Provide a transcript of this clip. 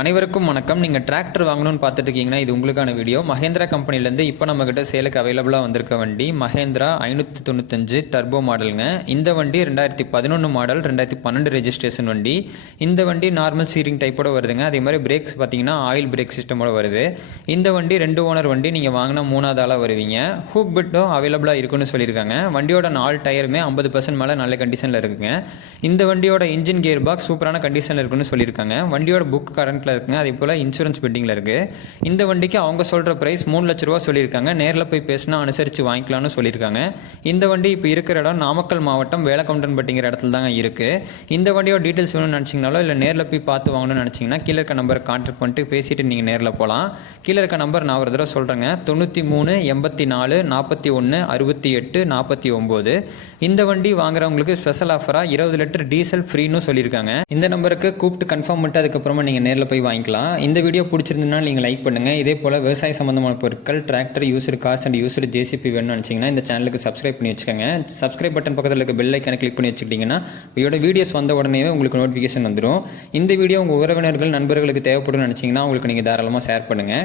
அனைவருக்கும் வணக்கம். நீங்கள் டிராக்டர் வாங்கணும்னு பார்த்துட்டு இருக்கீங்கன்னா இது உங்களுக்கான வீடியோ. மஹேந்திரா கம்பெனிலேருந்து இப்போ நம்மக்கிட்ட சேலுக்கு அவைலபிளாக வந்திருக்க வண்டி மஹேந்திரா 595 டர்போ மாடலுங்க. இந்த வண்டி 2011 மாடல், 2012 ரெஜிஸ்ட்ரேஷன் வண்டி. இந்த வண்டி நார்மல் சீரிங் டைப்போட வருதுங்க. அதே மாதிரி பிரேக்ஸ் பார்த்தீங்கன்னா ஆயில் பிரேக் சிஸ்டமோட வருது. இந்த வண்டி 2 ஓனர் வண்டி. நீங்கள் வாங்கினா 3வது ஆளாக வருவீங்க. ஹூக் பிட்டும் அவைலபிளாக இருக்குன்னு சொல்லியிருக்காங்க. வண்டியோட 4 டயருமே 50% மேலே நல்ல கண்டிஷனில் இருக்குங்க. இந்த வண்டியோட இன்ஜின் கியர் பாக்ஸ் சூப்பரான கண்டிஷனில் இருக்குன்னு சொல்லியிருக்காங்க. வண்டியோட புக் கரண்ட் இருக்குங்க. அதே போல் இன்சூரன்ஸ் பெண்டிங்கில் இருக்குது. இந்த வண்டிக்கு அவங்க சொல்கிற ப்ரைஸ் 3 லட்ச ரூபா சொல்லியிருக்காங்க. நேரில் போய் பேசினா அனுசரித்து வாங்கிக்கலாம்னு சொல்லியிருக்காங்க. இந்த வண்டி இப்போ இருக்கிற இடம் நாமக்கல் மாவட்டம் வேலக்கவுண்டன்பட்டிங்கிற இடத்துல தாங்க இருக்குது. இந்த வண்டியோட டீட்டெயில்ஸ் வேணும்னு நினச்சிங்கனாலோ இல்லை நேரில் போய் பார்த்து வாங்கணும்னு நினச்சிங்கன்னா கீழே இருக்க நம்பரை கான்டாக்ட் பண்ணிட்டு பேசிட்டு நீங்கள் நேரில் போகலாம். கீழே இருக்க நம்பர் நான் ஒரு தடவை சொல்கிறேங்க. 93 84 41 68 49. இந்த வண்டி வாங்குறவங்களுக்கு ஸ்பெஷல் ஆஃபராக 20 லிட்டர் டீசல் ஃப்ரீன்னு சொல்லியிருக்காங்க. இந்த நம்பருக்கு கூப்பிட்டு கன்ஃபார்ம் பண்ணிட்டு அதுக்கப்புறமா நீங்கள் நேரில் போய் வாங்கிக்கலாம். இந்த வீடியோ பிடிச்சிருந்ததுன்னா நீங்கள் லைக் பண்ணுங்கள். இதே போல் விவசாய சம்பந்தமான பொருட்கள், tractor, used cars and used JCB வேணும்னு நினச்சிங்கன்னா இந்த சேனலுக்கு சப்ஸ்கிரைப் பண்ணி வச்சுக்கோங்க. சப்ஸ்கிரைப் பட்டன் பக்கத்தில் இருக்க பெல் ஐக்கானை கிளிக் பண்ணி வச்சுக்கிட்டிங்கன்னா இதோட வீடியோஸ் வந்த உடனே உங்களுக்கு நோட்டிஃபிகேஷன் வந்துடும். இந்த வீடியோ உங்கள் உறவினர்கள், நண்பர்களுக்கு தேவைப்படும் நினச்சிங்கன்னா உங்களுக்கு நீங்கள் தாராளமாக ஷேர் பண்ணுங்கள்.